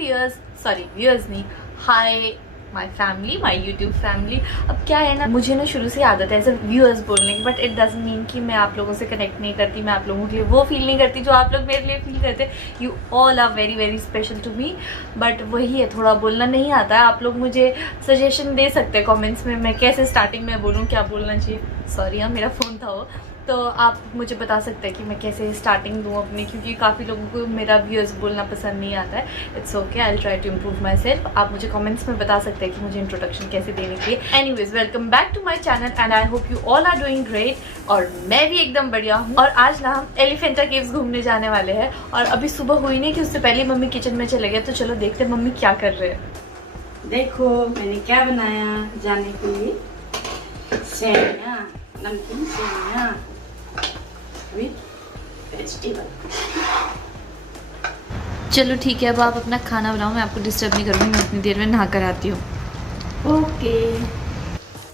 Viewers नहीं, hi my family, my YouTube family. अब क्या है ना, मुझे ना शुरू से आदत है एज अ व्यूअर्स बोलने की, बट इट डजंट मीन कि मैं आप लोगों से कनेक्ट नहीं करती, मैं आप लोगों के लिए वो फील नहीं करती जो आप लोग मेरे लिए फील करते। You all are very very special to me. But वही है, थोड़ा बोलना नहीं आता है। आप लोग मुझे सजेशन दे सकते हैं कॉमेंट्स में, मैं कैसे स्टार्टिंग में बोलूँ, क्या बोलना चाहिए। सॉरी हाँ, मेरा फ़ोन था वो। तो आप मुझे बता सकते हैं कि मैं कैसे स्टार्टिंग दूँ अपनी, क्योंकि काफ़ी लोगों को मेरा व्यूअर्स बोलना पसंद नहीं आता है। It's okay, I will try to improve myself. आप मुझे कमेंट्स में बता सकते हैं कि मुझे इंट्रोडक्शन कैसे देनी चाहिए। Anyways, welcome back to my channel and I hope you all are doing great. और मैं भी एकदम बढ़िया हूँ। और आज ना हम एलिफेंटा केव्स घूमने जाने वाले हैं। और अभी सुबह हुई नहीं कि उससे पहले मम्मी किचन में चले गए, तो चलो देखते हैं मम्मी क्या कर रहे हैं। देखो मैंने क्या बनाया जाने के लिए, सेवइयां, नमकीन सेवइयां विद वेजिटेबल। चलो ठीक है, अब आप अपना खाना बनाओ, मैं आपको डिस्टर्ब नहीं करूँगी, मैं उतनी देर में नहा कर आती हूँ। ओके।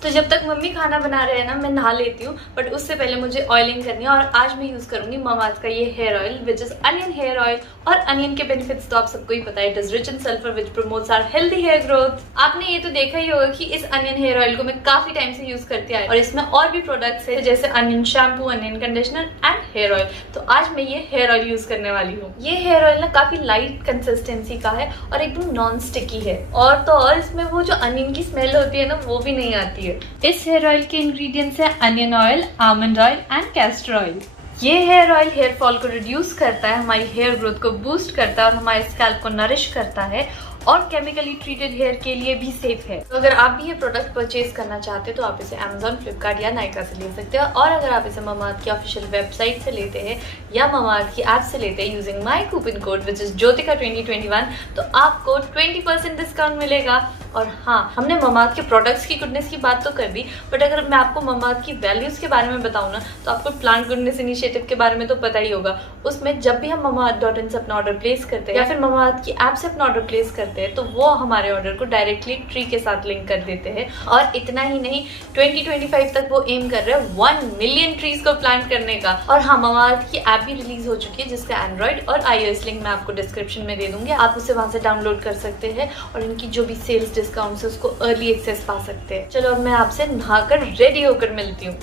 तो जब तक मम्मी खाना बना रहे हैं ना, मैं नहा लेती हूँ। बट उससे पहले मुझे ऑयलिंग करनी है, और आज मैं यूज़ करूँगी ममाअर्थ का ये hair oil which is onion hair oil. और अनियन के बेनिफिट्स तो आप सबको ही पता है, it is rich in sulphur which promotes our healthy hair growth. आपने ये तो देखा ही होगा कि इस अनियन हेयर ऑयल को मैं काफी टाइम से यूज करती आई, और इसमें और भी प्रोडक्ट्स है जैसे onion shampoo, onion conditioner and hair oil. तो आज मैं ये हेयर ऑयल यूज करने वाली हूँ। ये हेयर ऑयल ना काफी लाइट कंसिस्टेंसी का है और एकदम नॉन स्टिकी है। और तो और इसमें वो जो अनियन की स्मेल होती है ना, वो भी नहीं आती है। इस हेयर ऑयल के इंग्रेडिएंट्स है onion oil, almond oil and castor oil. ये हेयर ऑयल हेयर फॉल को रिड्यूस करता है, हमारी हेयर ग्रोथ को बूस्ट करता है और हमारे स्कैल्प को नरिश करता है, और केमिकली ट्रीटेड हेयर के लिए भी सेफ है। तो अगर आप भी ये प्रोडक्ट परचेज करना चाहते हैं तो आप इसे Amazon, फ्लिपकार्ट या नायका से ले सकते हैं। और अगर आप इसे ममाअर्थ की ऑफिशियल वेबसाइट से लेते हैं या ममाअर्थ की ऐप से लेते हैं using my coupon code which is Jyotika 2021, तो आपको 20% डिस्काउंट मिलेगा। और हाँ, हमने ममाअर्थ के प्रोडक्ट्स की गुडनेस की बात तो कर दी, बट अगर मैं आपको ममाअर्थ की वैल्यूज के बारे में बताऊँ ना, तो आपको प्लांट गुडनेस इनिशिएटिव के बारे में तो पता ही होगा। उसमें जब भी हम mamaearth.in से अपना ऑर्डर प्लेस करते हैं या फिर ममाअर्थ की ऐप से अपना ऑर्डर प्लेस करते हैं, तो वो हमारे ऑर्डर को डायरेक्टली ट्री के साथ लिंक कर देते हैं। और इतना ही नहीं, 2025 तक वो एम कर रहे हैं 1 मिलियन ट्रीज को प्लांट करने का। और हाँ, ममाअर्थ की ऐप भी रिलीज हो चुकी है जिसका एंड्रॉइड और iOS लिंक मैं आपको डिस्क्रिप्शन में दे दूंगी। आप उसे वहां से डाउनलोड कर सकते हैं और इनकी जो भी सेल्स डिस्काउंट है उसको अर्ली एक्सेस पा सकते हैं। चलो अब मैं आपसे नहाकर रेडी होकर मिलती हूँ।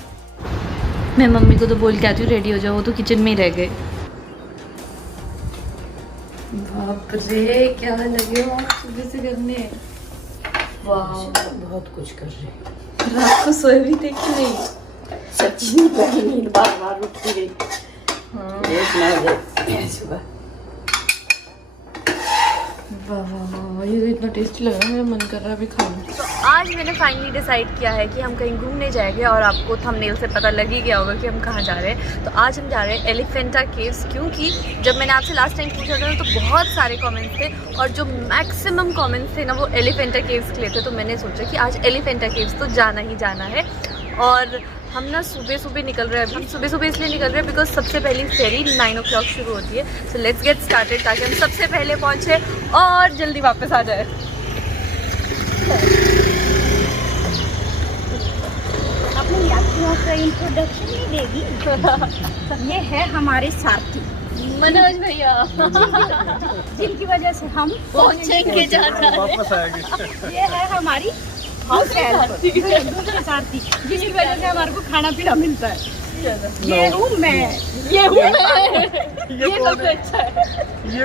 मैं मम्मी को तो बोल के आती हूँ रेडी हो जाओ, वो तो किचन में ही रह गए। बाप रे, क्या लगे हो आप सुबह से करने। वाह, बहुत कुछ कर रहे। रात को सोए भी थे कि नहीं? सच्ची नींद बार बार उठती गई। सुबह वाह, ये इतना टेस्टी लग रहा है, मेरा मन कर रहा है अभी खाने। तो आज मैंने फाइनली डिसाइड किया है कि हम कहीं घूमने जाएंगे, और आपको थंबनेल से पता लग ही गया होगा कि हम कहाँ जा रहे हैं। तो आज हम जा रहे हैं एलिफेंटा केव्स, क्योंकि जब मैंने आपसे लास्ट टाइम पूछा था तो बहुत सारे कमेंट्स थे, और जो मैक्सिमम कमेंट्स थे ना वो एलिफेंटा केव्स के लिए थे। तो मैंने सोचा कि आज एलिफेंटा केव्स तो जाना ही जाना है। और हम ना सुबह सुबह निकल रहे हैं। अभी सुबह सुबह इसलिए निकल रहे हैं बिकॉज सबसे पहली फेरी 9 o'clock शुरू होती है। सो लेट्स गेट स्टार्टेड, ताकि हम सबसे पहले पहुंचे और जल्दी वापस आ जाए। अपने यात्रियों का इंट्रोडक्शन नहीं देगी। ये है हमारे साथी मनोज भैया, जिनकी वजह से हम पहुंचेंगे वापस आएंगे। ये है हमारी दूसरे साथी, जिसकी वजह से हमारे को खाना पीना मिलता है। ये हूँ मैं, ये सबसे अच्छा है।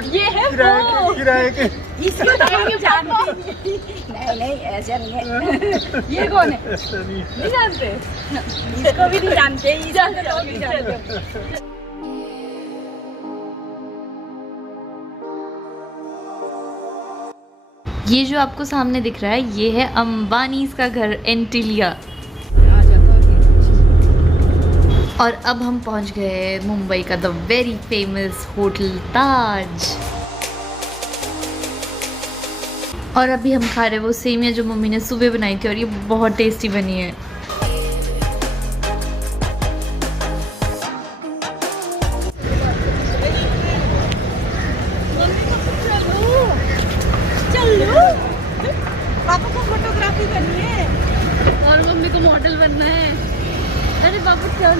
ये है किराए के इसको तो जानते नहीं, ऐसा नहीं है। ये कौन है? नहीं जानते, इसको भी नहीं जानते। ये जो आपको सामने दिख रहा है, ये है अंबानीज का घर, एंटिलिया। और अब हम पहुंच गए मुंबई का द वेरी फेमस होटल ताज। और अभी हम खा रहे हैं वो सेमिया जो मम्मी ने सुबह बनाई थी, और ये बहुत टेस्टी बनी है। पापा को फोटोग्राफी करनी है और मम्मी को मॉडल बनना है। अरे बाबू क्या।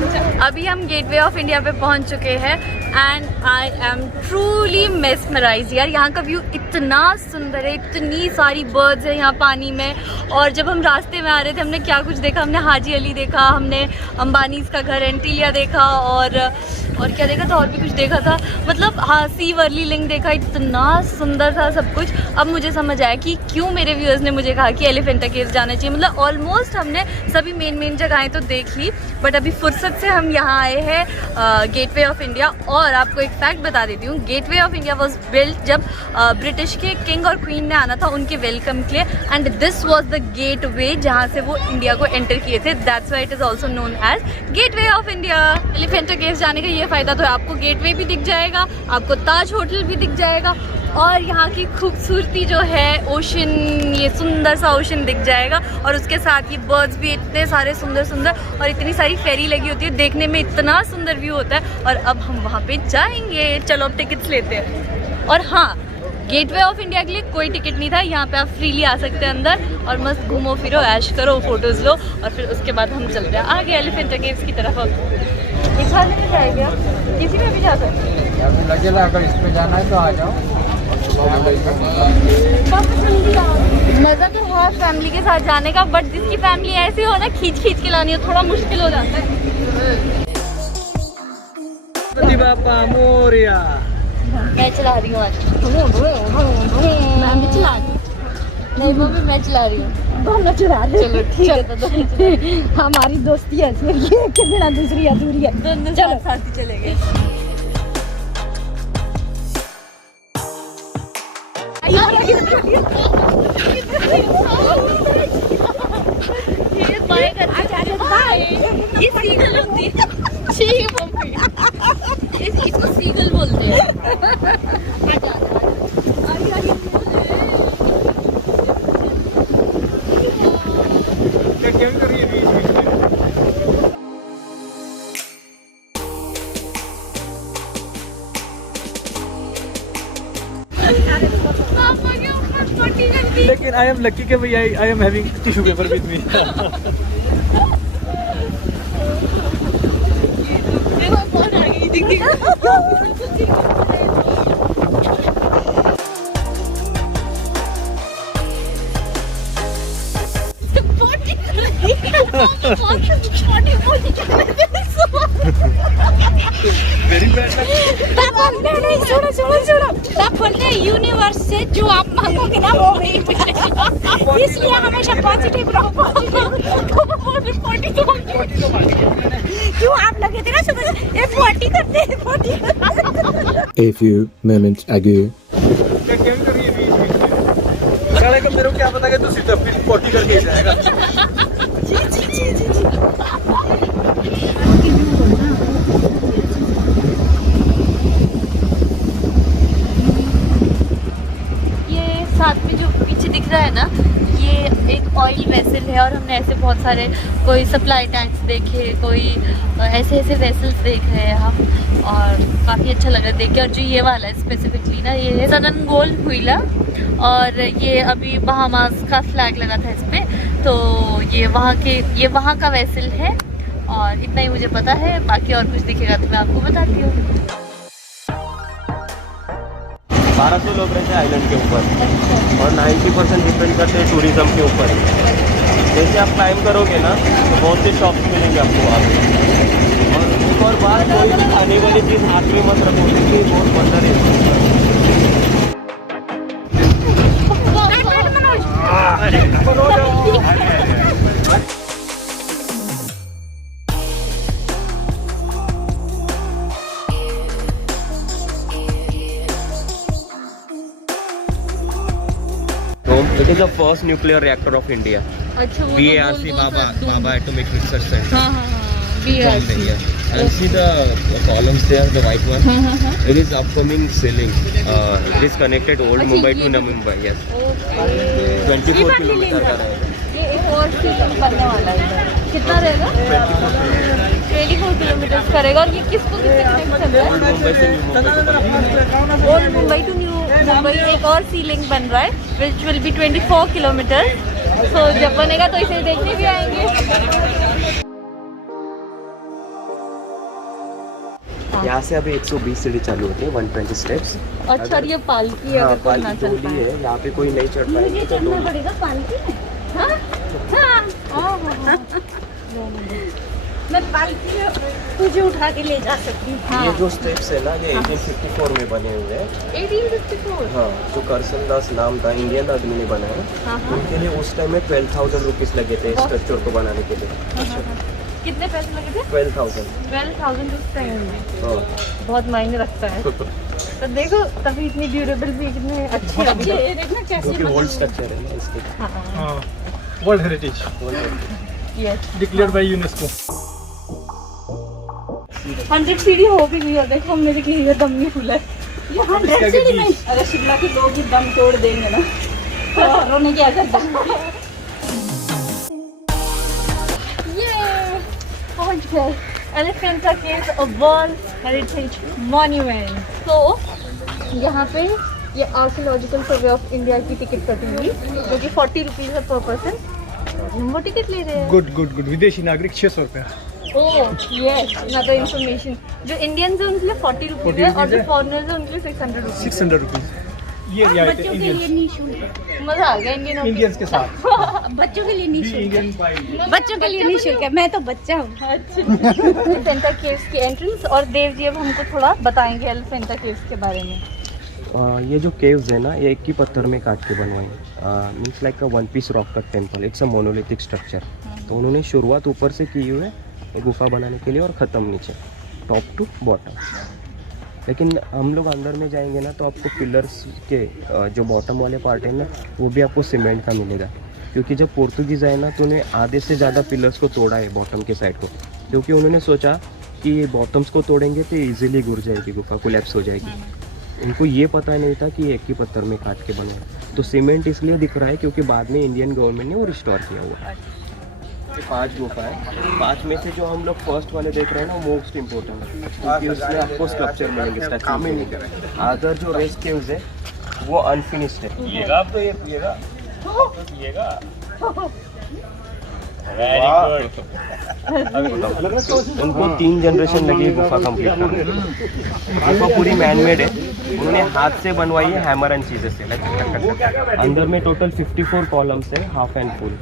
अभी हम गेटवे ऑफ इंडिया पे पहुंच चुके हैं। And I am truly mesmerise यार। यहाँ का व्यू इतना सुंदर है, इतनी सारी बर्ड्स है यहाँ पानी में। और जब हम रास्ते में आ रहे थे हमने क्या कुछ देखा, हमने हाजी अली देखा, हमने अंबानीज़ का घर एंटीलिया देखा और क्या देखा था, और भी कुछ देखा था। मतलब हाँ, सी वर्ली लिंक देखा, इतना सुंदर था सब कुछ। अब मुझे समझ आया कि क्यों मेरे व्यूअर्स ने मुझे कहा कि एलिफेंटा केव्स जाना चाहिए। मतलब ऑलमोस्ट हमने सभी मेन जगहें तो देख ली, बट अभी फुर्सत से हम यहाँ आए हैं गेटवे ऑफ इंडिया। और आपको एक फैक्ट बता देती हूँ, Gateway of India was built जब ब्रिटिश के किंग और क्वीन ने आना था उनके वेलकम के लिए, and this was the gate way जहाँ से वो इंडिया को एंटर किए थे। That's why it is also known as Gateway of India. Elephanta caves जाने का ये फ़ायदा तो है, आपको गेटवे भी दिख जाएगा, आपको ताज होटल भी दिख जाएगा, और यहाँ की खूबसूरती जो है ओशन, ये सुंदर सा ओशन दिख जाएगा। और उसके साथ ये बर्ड्स भी इतने सारे सुंदर सुंदर, और इतनी सारी फेरी लगी होती है, देखने में इतना सुंदर व्यू होता है। और अब हम वहाँ पे जाएंगे, चलो अब टिकट्स लेते हैं। और हाँ, गेटवे ऑफ इंडिया के लिए कोई टिकट नहीं था, यहाँ पे आप फ्रीली आ सकते हैं अंदर और मस्त घूमो फिरो, ऐश करो, फोटोज़ लो, और फिर उसके बाद हम चलते हैं आगे एलिफेंटा केव्स की तरफ। इस हाल में जाएंगे, किसी में भी जा सकते हैं, लगेगा अगर इस पे जाना है तो आ जाओ। मज़ा तो है फैमिली के साथ जाने का, बट जिसकी फैमिली ऐसी हो ना, खींच के लानी हो, थोड़ा मुश्किल हो जाता है। बापा मोरिया, मैं चला रही हूँ आज। मैं भी चला रही हूँ। नहीं मम्मी, मैं चला रही हूँ। दोनों चुरा रहे। चलो ठीक है, तो दोनों चला रही हैं। हमारी दोस्ती है इसमें, ये के बिना दूसरी अधूरी है। दोनों चलो साथ ही चलेंगे। ये बाय ये सीगल होती है। ठीक मम्मी, इसको सीगल बोलते हैं। क्या कर रही है बीच में? लेकिन आई एम लकी के भाई I am having tissue paper with me. Very bad नहीं, सुनो यूनिवर्स से जो आप मांगोगे ना वो वही मिलेगा। इसलिए हमेशा पॉजिटिव रहो, क्यों आप लगे थे ना सुबह ये 40 करते हैं 40। A few moments ago. क्या कर रही है बीच में? साले को मेरे को क्या पता कि तू सीधा फिर 40 करके जाएगा। ये साथ में जो पीछे दिख रहा है ना, ये एक ऑयल वेसल है, और हमने ऐसे बहुत सारे कोई सप्लाई टैंक्स देखे, कोई ऐसे वेसल्स देख रहे हैं हम, और काफ़ी अच्छा लग रहा है देख के। और जो ये वाला है स्पेसिफिकली ना, ये है सननगोल हुइला, और ये अभी बहामास का फ्लैग लगा था इस पर, तो ये वहाँ का वेसल है। और इतना ही मुझे पता है, बाकी और कुछ दिखेगा तो मैं आपको बताती हूँ। 1200 लोग रहते हैं आइलैंड के ऊपर, और 90% डिपेंड करते हैं टूरिज्म के ऊपर। जैसे आप क्लाइम करोगे ना तो बहुत से शॉप्स मिलेंगे आपको वहाँ पे। और एक और बात, कोई भी खाने वाली चीज़ हाथ में मत रखो, क्योंकि बहुत बंदर है। It is the first nuclear reactor of India. अच्छा, वो BARC, Baba Atomic Research Center. हाँ, Bombay, yeah. And see the columns there, the white one. It is upcoming sailing. It is connected old अच्छा, Mumbai ये to भी- Navi Mumbai. Yes. 24 24 kilometre का रहेगा। ये एक और सीजन बनने वाला है। कितना रहेगा? 24 किलोमीटर करेगा। और ये किसको Old Mumbai से New Mumbai को old Mumbai to new Mumbai एक और सी लिंक बन रहा है, which will be 24 kilometre. So जब बनेगा तो इसे देखने भी आएंगे। यहाँ से अभी 120 सीढ़ी चालू होती है, 120 स्टेप्स। अच्छा, और ये पालकी है, हाँ, अगर कोई ना पालकी चल डोली पाए। है, यहाँ पे कोई नहीं चढ़ पाएगा तो डोली। पड़ेगा पालकी में। मैं पालकी में तुझे उठा के ले जा सकती हूँ। ये जो स्टेप्स है ना, ये 1854 में बने हुए हैं। 1854। हाँ, जो करसन दास नाम था, इंडियन आदमी ने बनाया। हाँ। उनके लिए उस टाइम में 12,000 रुपीज़ लगे थे स्ट्रक्चर को बनाने के लिए। कितने पैसे लगे थे? 12,000। 12,000 उस टाइम में। हाँ। बहुत मायने रखता है। तो देखो तभी इतनी ड्यूरेबल भी, कितने अच्छी अच्छे ये देखना कैसे क्योंकि ओल्ड स्ट्रक्चर है ना इसके। हाँ, world heritage yes. Declared by UNESCO. 100 सीढ़ी हो भी गई और देखो मेरे की ये दम नहीं खुला है। ये 100 सीढ़ी नहीं। अरे शिमला के लोग ही दम तोड़ देंगे ना, तो रोने क्या करता। ये पहुंच गए Elephanta caves, a world heritage monument. तो यहाँ पे ये आर्कियोलॉजिकल सर्वे ऑफ इंडिया की टिकट कटी हुई, जो कि 40 रुपीज़ है पर पर्सन। हम वो टिकट ले रहे हैं। Good good good. विदेशी नागरिक 600 रुपया। Oh yes, another information. जो इंडियंस है उनके लिए 40 रुपीज़ है, और जो फॉरेनर्स है उनके लिए 600 रुपीज़। 600 रुपीज़। ये और रियायत बच्चों है के लिए इंडियंस, निःशुल्क। मज़ा आ गया इंडियन इंडियंस के साथ। बच्चों के लिए भी निःशुल्क। Indian by. बच्चों के लिए निःशुल्क है, मैं तो बच्चा हूँ। एलिफेंटा केव्स की एंट्रेंस, और देव जी अब हमको थोड़ा बताएंगे एलिफेंटा केव्स के बारे में। ये जो केव्स है ना, ये एक ही पत्थर में काट के बनवाए हैं। Means like a one piece rock cut temple, it's a monolithic structure. तो उन्होंने शुरुआत ऊपर से की हुई है ये गुफा बनाने के लिए, और ख़त्म नीचे, टॉप टू बॉटम। लेकिन हम लोग अंदर में जाएंगे ना, तो आपको पिलर्स के जो बॉटम वाले पार्ट है ना, वो भी आपको सीमेंट का मिलेगा। क्योंकि जब पोर्तुगीज़ आए ना, तो उन्हें आधे से ज़्यादा पिलर्स को तोड़ा है बॉटम के साइड को, क्योंकि उन्होंने सोचा कि ये बॉटम्स को तोड़ेंगे तो ईजिली गिर जाएगी गुफा, कोलैप्स हो जाएगी। उनको ये पता नहीं था कि एक ही पत्थर में काट के बना है। तो सीमेंट इसलिए दिख रहा है क्योंकि बाद में इंडियन गवर्नमेंट ने वो रिस्टोर किया हुआ। 5 गुफा है, 5 में से जो हम लोग फर्स्ट वाले देख रहे हैं ना, मोस्ट इम्पोर्टेंट है, क्योंकि उसमें आपको स्ट्रक्चर मिलेंगे, स्ट्रक्चर मिलेंगे। अदर जो रेस्ट केव्स है वो अनफिनिश्ड है। पिएगा आप तो, ये पिएगा। उनको 3 जनरेशन लगी है गुफा कंप्लीट करने में। गुफा पूरी मैनमेड है, उन्होंने हाथ से बनवाई है, हैमर एंड चीज़ें से। अंदर में टोटल 54 कॉलम्स है, हाफ एंड फुल।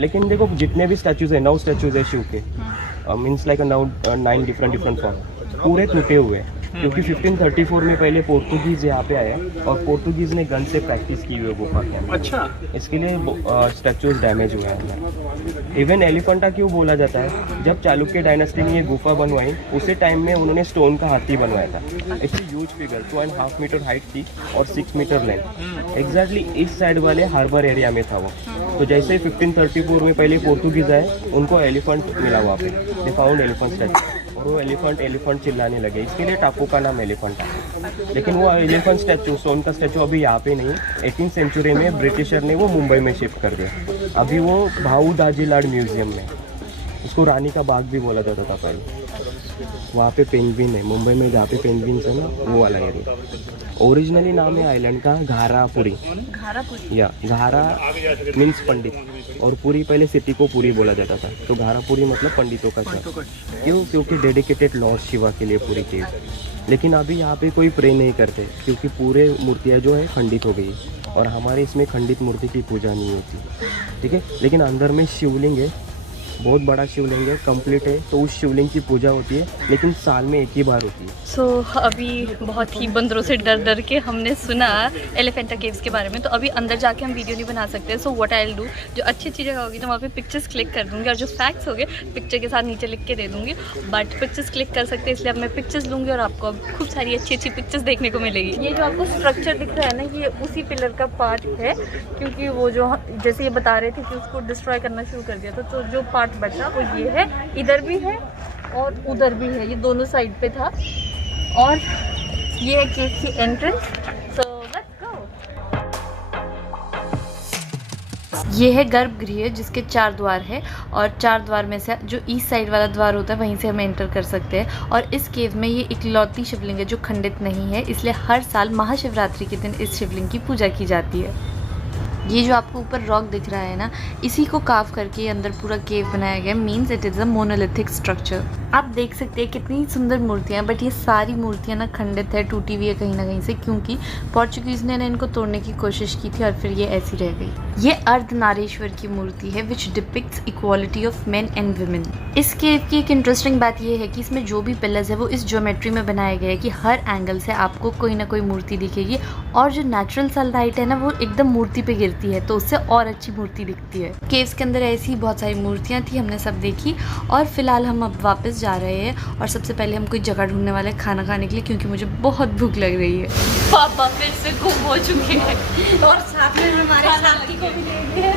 लेकिन देखो जितने भी स्टैचूज है, 9 स्टैचूज है शिव के, मीन्स लाइक 9 डिफरेंट फॉर्म, पूरे टूटे हुए हैं। क्योंकि 1534 में पहले पोर्तुगीज़ यहाँ पे आए, और पोर्तुगीज़ ने गन से प्रैक्टिस की हुई है गुफा के अंदर। अच्छा, इसके लिए स्टैचूज डैमेज हुए हैं। इवन एलिफेंटा क्यों बोला जाता है, जब चालुक्य डायनेस्टी ने ये गुफा बनवाई, उसी टाइम में उन्होंने स्टोन का हाथी बनवाया था। It's huge figure, 2.5 metre height थी और 6 मीटर लेंथ। एग्जैक्टली इस साइड वाले हार्बर एरिया में था वो। तो जैसे 1534 में पहले पोर्तुगीज़ आए, उनको एलिफेंट मिला वहाँ पे, दे फाउंड एलिफेंट स्टैचू, और वो एलिफेंट चिल्लाने लगे, इसके लिए टापू का नाम एलिफेंट है। लेकिन वो एलिफेंट स्टैचू, स्टोन का स्टैचू अभी यहाँ पे नहीं, 18th सेंचुरी में ब्रिटिशर ने वो मुंबई में शिफ्ट कर दिया। अभी वो भाऊ दाजीलाड म्यूजियम में, उसको रानी का बाग भी बोला जाता था पहले। वहाँ पे पेंगुइन है, मुंबई में जहाँ पे पेंगुइन्स है ना, वो वाला एरिया। ओरिजिनली नाम है आइलैंड का घारापुरी, या घारा मीन्स पंडित, और पूरी पहले सिटी को पूरी बोला जाता था। तो घारापुरी मतलब पंडितों का शहर। क्यों? क्योंकि डेडिकेटेड लॉर्ड शिवा के लिए पूरी केव। लेकिन अभी यहाँ पे कोई प्रे नहीं करते, क्योंकि पूरे मूर्तियाँ जो है खंडित हो गई, और हमारे इसमें खंडित मूर्ति की पूजा नहीं होती, ठीक है। लेकिन अंदर में शिवलिंग है, बहुत बड़ा शिवलिंग है, कंप्लीट है, तो उस शिवलिंग की पूजा होती है, लेकिन साल में एक ही बार होती है। सो अभी बहुत ही बंदरों से डर के हमने सुना एलिफेंटा केव्स के बारे में, तो अभी अंदर जाके हम वीडियो नहीं बना सकते। So what I will do, जो अच्छी जगह होगी तो वहाँ पे पिक्चर्स क्लिक कर दूँगी, और जो फैक्ट्स होंगे पिक्चर के साथ नीचे लिख के दे दूँगी। बट पिक्चर्स क्लिक कर सकते हैं, इसलिए अब मैं पिक्चर्स लूँगी, और आपको अब खूब सारी अच्छी पिक्चर्स देखने को मिलेगी। ये जो आपको स्ट्रक्चर दिख रहा है ना, ये उसी पिलर का पार्ट है, क्योंकि वो जो जैसे ये बता रहे थे कि उसको डिस्ट्रॉय करना शुरू कर दिया था, तो जो पार्ट बचा वो ये है, इधर भी है और उधर भी है, ये दोनों साइड पे था। और ये है केव की एंट्रेंस, सो लेट्स गो। ये है गर्भगृह, जिसके 4 द्वार है, और 4 द्वार में से जो ईस्ट साइड वाला द्वार होता है वहीं से हम एंटर कर सकते हैं। और इस केव में ये इकलौती शिवलिंग है जो खंडित नहीं है, इसलिए हर साल महाशिवरात्रि के दिन इस शिवलिंग की पूजा की जाती है। ये जो आपको ऊपर रॉक दिख रहा है ना, इसी को काव करके अंदर पूरा केव बनाया गया। Means it is a monolithic structure. आप देख सकते हैं कितनी सुंदर मूर्तियाँ, बट ये सारी मूर्तियाँ ना खंडित है, टूटी हुई है कहीं ना कहीं से, क्योंकि पोर्चुगीज़ ने इनको तोड़ने की कोशिश की थी और फिर ये ऐसी रह गई। ये अर्धनारीश्वर की मूर्ति है which depicts equality of men and women. इस केव की एक इंटरेस्टिंग बात ये है कि इसमें जो भी पिलर्स है वो इस ज्योमेट्री में बनाया गया है कि हर एंगल से आपको कोई ना कोई मूर्ति दिखेगी, और जो नेचुरल सनलाइट है ना वो एकदम मूर्ति पे गिरती है, तो उससे और अच्छी मूर्ति दिखती है। केव्स के अंदर ऐसी बहुत सारी मूर्तियाँ थी, हमने सब देखी, और फिलहाल हम अब वापस जा रहे हैं। और सबसे पहले हम कोई जगह ढूंढने वाले खाना खाने के लिए, क्योंकि मुझे बहुत भूख लग रही है। पापा फिर से गुम हो चुके हैं और साथ में हमारे साथी को भी ले लिए,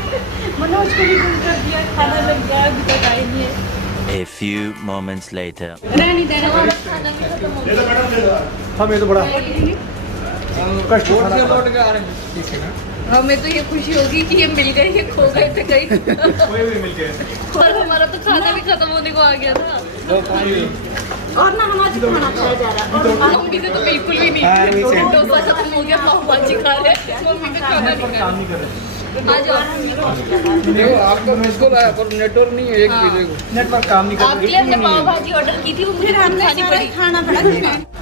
मनोज को भी गुम कर दिया, खाना लग गया, अभी तक आई नहीं है। A few moments later. रहने देना खाना भी खत्म हो गया। हमें तो बड़ा कष्ट से उठाना लौट के आ रहे हैं ठीक है ना। हमें तो ये खुशी होगी कि ये मिल गए, ये खो गए थे कहीं, कोई भी मिल गए और हमारा तो खाना भी खत्म होने को आ गया था। और ना हमारा खाना खाया जा रहा है, और मम्मी से तो बिल्कुल भी नहीं। डोसा खत्म हो गया, पाव भाजी खा रहे हैं, मम्मी का खाना नहीं खा काम नहीं कर रहे। आ जाओ। देखो आपको मुश्किल है पर नेटवर्क नहीं है एक भी देखो नेटवर्क काम नहीं कर रहा। आपके लिए हमने पाव भाजी ऑर्डर की थी, वो मुझे खुद खानी पड़ी। खाना पड़ा।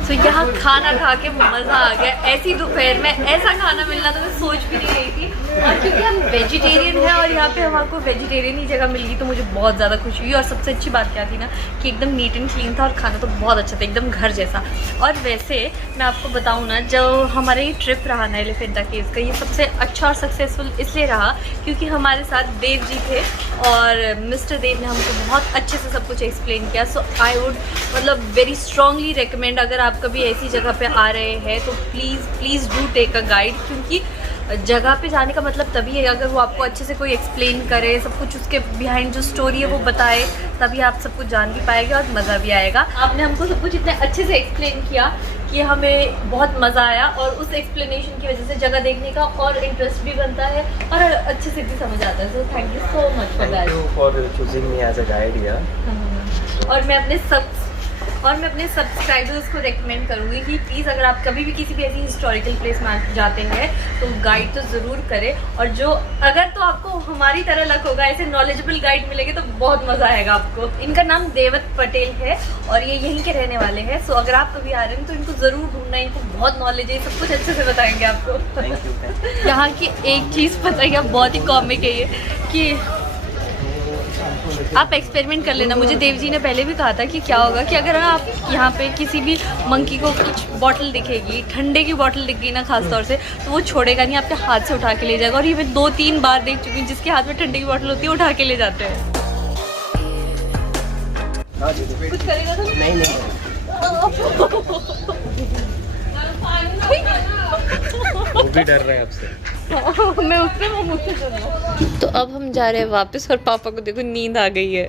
तो यहाँ खाना खा के मज़ा आ गया। ऐसी दोपहर में ऐसा खाना मिलना तो मैं सोच भी नहीं रही थी, और क्योंकि हम वेजिटेरियन हैं और यहाँ पे हमको वेजिटेरियन ही जगह मिल गई, तो मुझे बहुत ज़्यादा खुशी हुई। और सबसे अच्छी बात क्या थी ना कि एकदम नीट एंड क्लीन था, और खाना तो बहुत अच्छा था, एकदम घर जैसा। और वैसे मैं आपको बताऊँ ना, जो हमारा ये ट्रिप रहा ना एलिफेंटा केव्स का, ये सबसे अच्छा और सक्सेसफुल इसलिए रहा क्योंकि हमारे साथ देव जी थे, और मिस्टर देव ने हमको बहुत अच्छे से सब कुछ एक्सप्लेन किया। सो आई वुड मतलब वेरी स्ट्रांगली रिकमेंड, अगर आप कभी ऐसी जगह पे आ रहे हैं तो please do take a guide, क्योंकि जगह पे जाने का मतलब तभी है अगर वो आपको अच्छे से कोई एक्सप्लेन करे, सब कुछ उसके बिहाइंड जो स्टोरी है वो बताए, तभी आप सब कुछ जान भी पाएंगे और मज़ा भी आएगा। आपने हमको सब कुछ इतने अच्छे से एक्सप्लेन किया कि हमें बहुत मज़ा आया, और उस एक्सप्लेनेशन की वजह से जगह देखने का और इंटरेस्ट भी बनता है और अच्छे से भी समझ आता है। So thank you so much for that. For choosing me as a guide here. और मैं अपने सब्सक्राइबर्स को रेकमेंड करूँगी कि प्लीज़ अगर आप कभी भी किसी भी ऐसी हिस्टोरिकल प्लेस में जाते हैं तो गाइड तो ज़रूर करें। और जो अगर तो आपको हमारी तरह लक होगा, ऐसे नॉलेजेबल गाइड मिलेंगे तो बहुत मज़ा आएगा आपको। इनका नाम देवत पटेल है और ये यहीं के रहने वाले हैं। सो अगर आप कभी आ रहे हैं तो इनको ज़रूर ढूंढना, इनको बहुत नॉलेज है, सब कुछ अच्छे से बताएंगे आपको। Thank you. यहाँ की एक चीज़ पता है क्या, बहुत ही कॉमिक है ये, कि आप एक्सपेरिमेंट कर लेना। मुझे देव जी ने पहले भी कहा था कि क्या होगा कि अगर आप यहाँ पे किसी भी मंकी को कुछ बॉटल दिखेगी, ठंडे की बॉटल दिख गई ना खास तौर से, तो वो छोड़ेगा नहीं, आपके हाथ से उठा के ले जाएगा। और ये मैं 2-3 बार देख चुकी हूँ, जिसके हाथ में ठंडे की बॉटल होती है उठा के ले जाते हैं। कुछ करेगा तो नहीं वो भी डर रहे हैं आपसे। मैं उससे वो मुझसे डर रहा हूँ। तो अब हम जा रहे हैं वापस, और पापा को देखो नींद आ गई है।